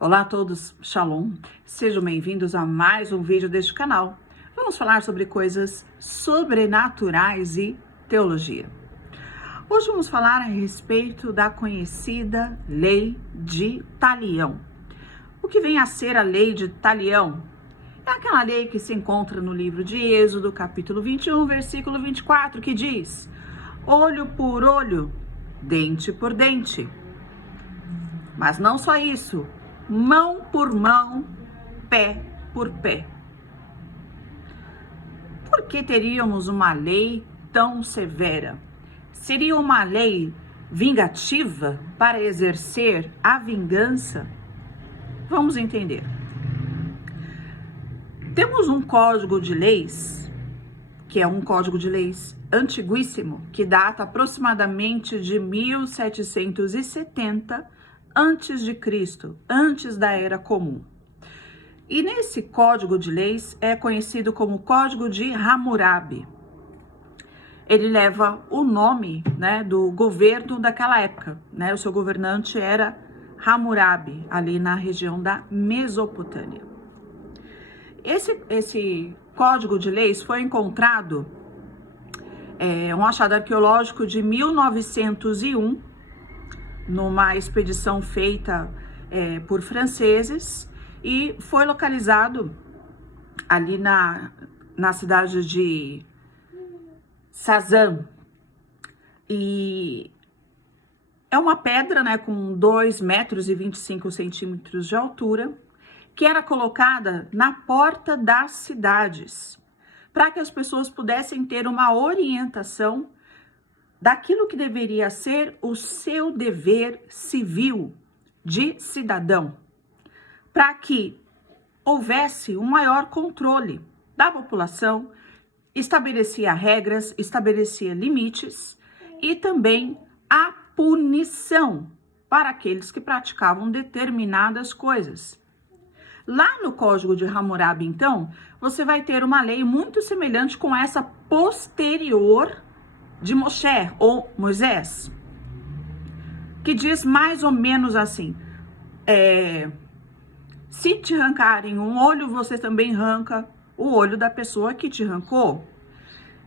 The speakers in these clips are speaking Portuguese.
Olá a todos, Shalom, sejam bem-vindos a mais um vídeo deste canal. Vamos falar sobre coisas sobrenaturais e teologia. Hoje vamos falar a respeito da conhecida Lei de Talião. O que vem a ser a Lei de Talião? É aquela lei que se encontra no livro de Êxodo, capítulo 21, versículo 24, que diz: olho por olho, dente por dente. Mas não só isso, mão por mão, pé por pé. Por que teríamos uma lei tão severa? Seria uma lei vingativa para exercer a vingança? Vamos entender. Temos um código de leis, que é um código de leis antiguíssimo, que data aproximadamente de 1770 antes de Cristo, antes da Era Comum. E nesse código de leis é conhecido como Código de Hammurabi. Ele leva o nome, do governo daquela época, O seu governante era Hammurabi, ali na região da Mesopotâmia. Esse código de leis foi encontrado, um achado arqueológico de 1901, numa expedição feita por franceses, e foi localizado ali na cidade de Sazan. E é uma pedra, com 2 metros e 25 centímetros de altura, que era colocada na porta das cidades, para que as pessoas pudessem ter uma orientação daquilo que deveria ser o seu dever civil de cidadão, para que houvesse um maior controle da população, estabelecia regras, estabelecia limites e também a punição para aqueles que praticavam determinadas coisas. Lá no Código de Hammurabi, então, você vai ter uma lei muito semelhante com essa posterior de Moshe ou Moisés, que diz mais ou menos assim: se te arrancarem um olho, você também arranca o olho da pessoa que te arrancou.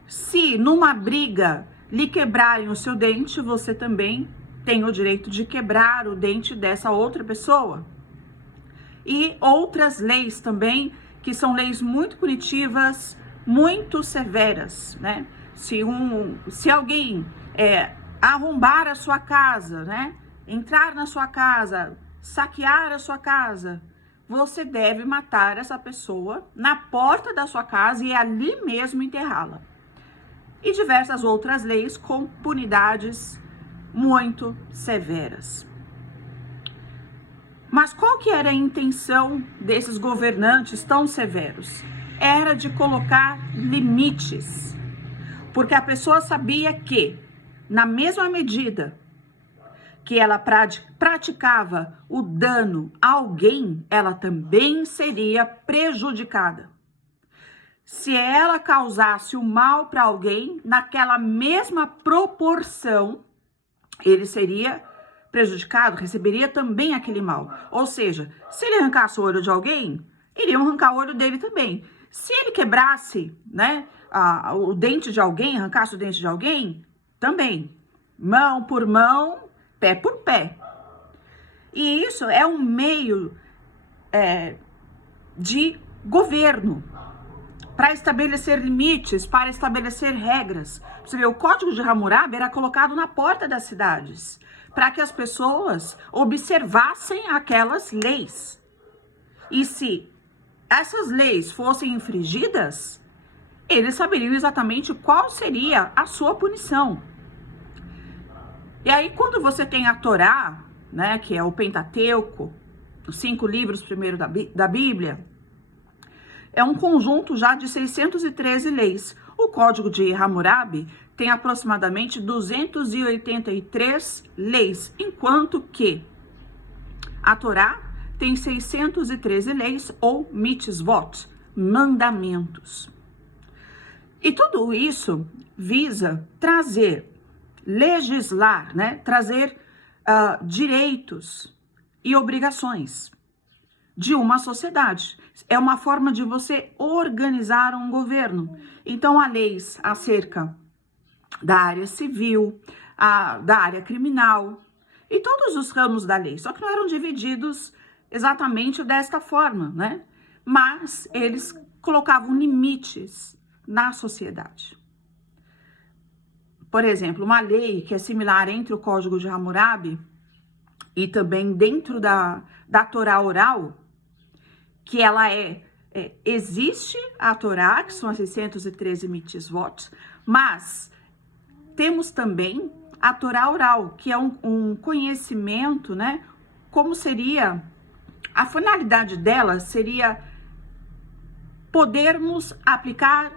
Se numa briga lhe quebrarem o seu dente, você também tem o direito de quebrar o dente dessa outra pessoa. E outras leis também, que são leis muito punitivas, muito severas, Se alguém arrombar a sua casa, entrar na sua casa, saquear a sua casa, você deve matar essa pessoa na porta da sua casa e ali mesmo enterrá-la. E diversas outras leis com punidades muito severas. Mas qual que era a intenção desses governantes tão severos? Era de colocar limites. Porque a pessoa sabia que, na mesma medida que ela praticava o dano a alguém, ela também seria prejudicada. Se ela causasse o mal para alguém, naquela mesma proporção, ele seria prejudicado, receberia também aquele mal. Ou seja, se ele arrancasse o olho de alguém, iriam arrancar o olho dele também. Se ele quebrasse, o dente de alguém, arrancasse o dente de alguém, também. Mão por mão, pé por pé. E isso é um meio de governo para estabelecer limites, para estabelecer regras. Você vê, o Código de Hammurabi era colocado na porta das cidades, para que as pessoas observassem aquelas leis. E se essas leis fossem infringidas, eles saberiam exatamente qual seria a sua punição. E aí, quando você tem a Torá, que é o Pentateuco, os 5 livros primeiro da Bíblia, é um conjunto já de 613 leis. O Código de Hammurabi tem aproximadamente 283 leis, enquanto que a Torá tem 613 leis ou mitzvot, mandamentos. E tudo isso visa trazer, legislar, trazer direitos e obrigações. de uma sociedade. É uma forma de você organizar um governo. Então, há leis acerca da área civil, da área criminal e todos os ramos da lei, só que não eram divididos exatamente desta forma, né? Mas eles colocavam limites na sociedade. Por exemplo, uma lei que é similar entre o Código de Hammurabi e também dentro da Torá oral, que ela existe a Torá, que são as 613 mitzvot, mas temos também a Torá oral, que é um conhecimento, né? Como seria, a finalidade dela seria podermos aplicar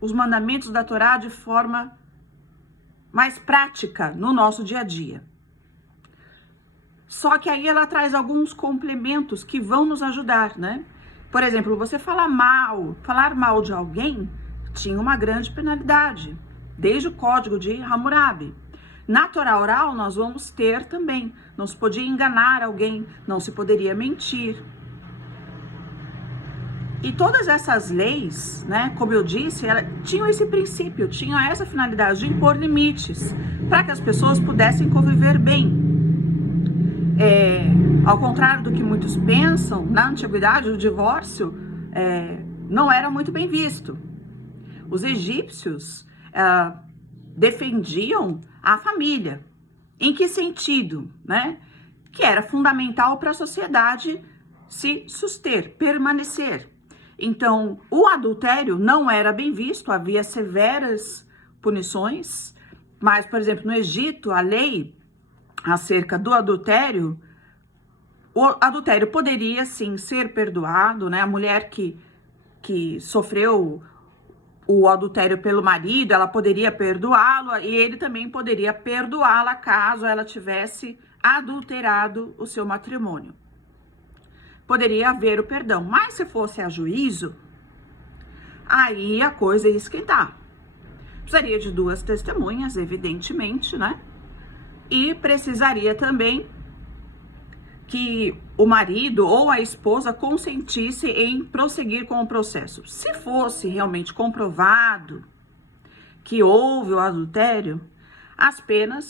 os mandamentos da Torá de forma mais prática no nosso dia a dia. Só que aí ela traz alguns complementos que vão nos ajudar, né? Por exemplo, você falar mal de alguém tinha uma grande penalidade, desde o Código de Hammurabi. Na Torá oral nós vamos ter também, não se podia enganar alguém, não se poderia mentir. E todas essas leis, né, como eu disse, tinham esse princípio, tinham essa finalidade de impor limites para que as pessoas pudessem conviver bem. Ao contrário do que muitos pensam, na antiguidade o divórcio não era muito bem visto. Os egípcios defendiam a família. Em que sentido, né? Que era fundamental para a sociedade se suster, permanecer. Então, o adultério não era bem visto, havia severas punições, mas, por exemplo, no Egito, a lei acerca do adultério, o adultério poderia, sim, ser perdoado, né? A mulher que sofreu o adultério pelo marido, ela poderia perdoá-lo e ele também poderia perdoá-la caso ela tivesse adulterado o seu matrimônio. Poderia haver o perdão, mas se fosse a juízo, aí a coisa ia esquentar. Precisaria de 2 testemunhas, evidentemente, né? E precisaria também que o marido ou a esposa consentisse em prosseguir com o processo. Se fosse realmente comprovado que houve o adultério,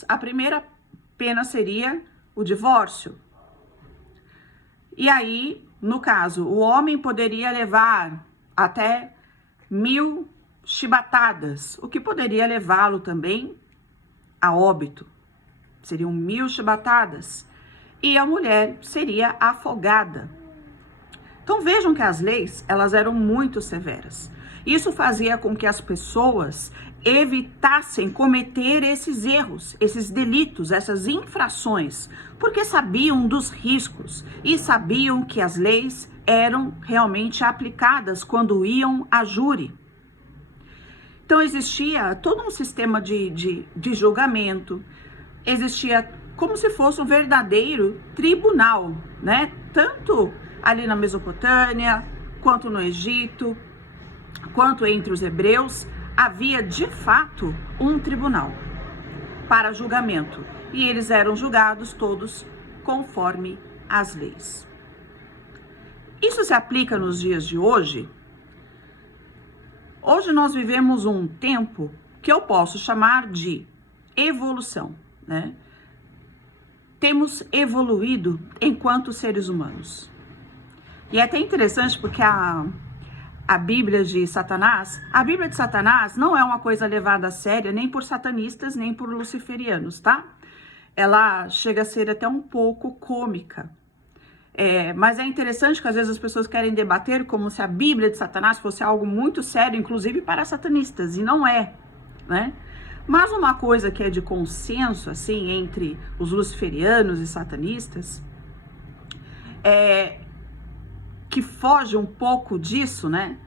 a primeira pena seria o divórcio. E aí, no caso, o homem poderia levar até 1000 chibatadas, o que poderia levá-lo também a óbito. Seriam 1000 chibatadas. E a mulher seria afogada. Então vejam que as leis, elas eram muito severas. Isso fazia com que as pessoas evitassem cometer esses erros, esses delitos, essas infrações, porque sabiam dos riscos e sabiam que as leis eram realmente aplicadas quando iam a júri. Então existia todo um sistema de julgamento, existia como se fosse um verdadeiro tribunal, né? Tanto ali na Mesopotâmia, quanto no Egito, quanto entre os hebreus, havia de fato um tribunal para julgamento. E eles eram julgados todos conforme as leis. Isso se aplica nos dias de hoje? Hoje nós vivemos um tempo que eu posso chamar de evolução, né? Temos evoluído enquanto seres humanos. E é até interessante porque a Bíblia de Satanás, a Bíblia de Satanás não é uma coisa levada a sério nem por satanistas, nem por luciferianos, tá? Ela chega a ser até um pouco cômica. Mas é interessante que às vezes as pessoas querem debater como se a Bíblia de Satanás fosse algo muito sério, inclusive para satanistas, e não é, né? Mas uma coisa que é de consenso, assim, entre os luciferianos e satanistas, que foge um pouco disso, né?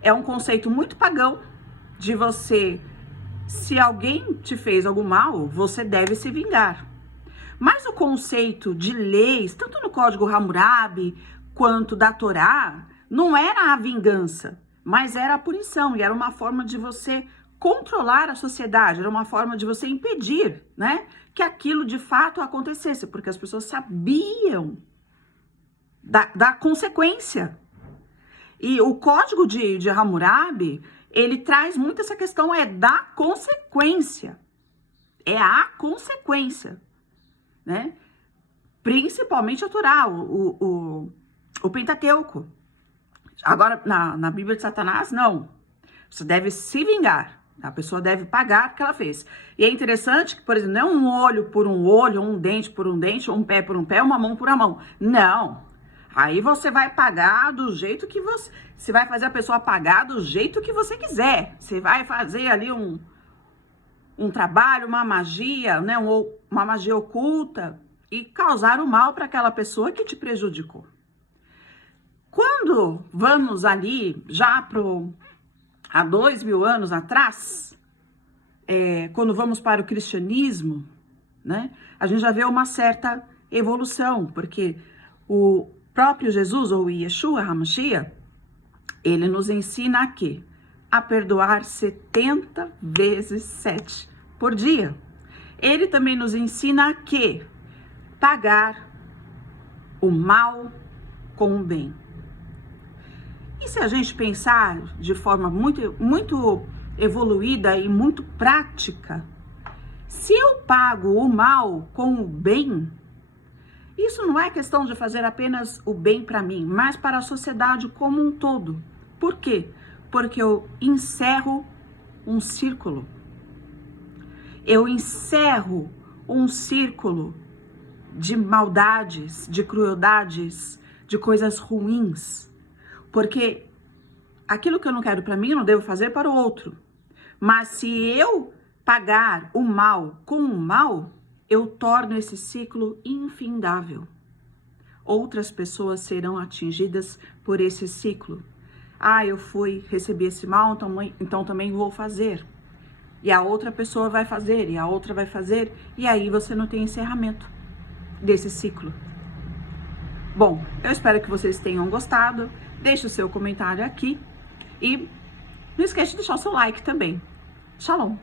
É um conceito muito pagão de você, se alguém te fez algum mal, você deve se vingar. Mas o conceito de leis, tanto no Código Hammurabi quanto da Torá, não era a vingança, mas era a punição, e era uma forma de você controlar a sociedade, era uma forma de você impedir, né, que aquilo de fato acontecesse, porque as pessoas sabiam da consequência. E o código de Hammurabi, ele traz muito essa questão da consequência. É a consequência, né? Principalmente a Torá, o Pentateuco. Agora, na Bíblia de Satanás, não. Você deve se vingar. A pessoa deve pagar o que ela fez. E é interessante que, por exemplo, não é um olho por um olho, um dente por um dente, um pé por um pé, uma mão por uma mão. Não. Aí você vai pagar do jeito que você vai fazer a pessoa pagar do jeito que você quiser. Você vai fazer ali um trabalho, uma magia, né? Uma magia oculta e causar o mal para aquela pessoa que te prejudicou. Quando vamos ali já há 2000 anos atrás, quando vamos para o cristianismo, né, a gente já vê uma certa evolução, porque o próprio Jesus, ou Yeshua HaMashiach, ele nos ensina a quê? A perdoar 70 vezes 7 por dia. Ele também nos ensina a quê? Pagar o mal com o bem. E se a gente pensar de forma muito evoluída e muito prática, se eu pago o mal com o bem, isso não é questão de fazer apenas o bem para mim, mas para a sociedade como um todo. Por quê? Porque eu encerro um círculo. Eu encerro um círculo de maldades, de crueldades, de coisas ruins. Porque aquilo que eu não quero para mim, eu não devo fazer para o outro. Mas se eu pagar o mal com o mal, eu torno esse ciclo infindável. Outras pessoas serão atingidas por esse ciclo. Eu recebi esse mal, então também vou fazer. E a outra pessoa vai fazer, e a outra vai fazer, e aí você não tem encerramento desse ciclo. Bom, eu espero que vocês tenham gostado. Deixe o seu comentário aqui e não esqueça de deixar o seu like também. Shalom!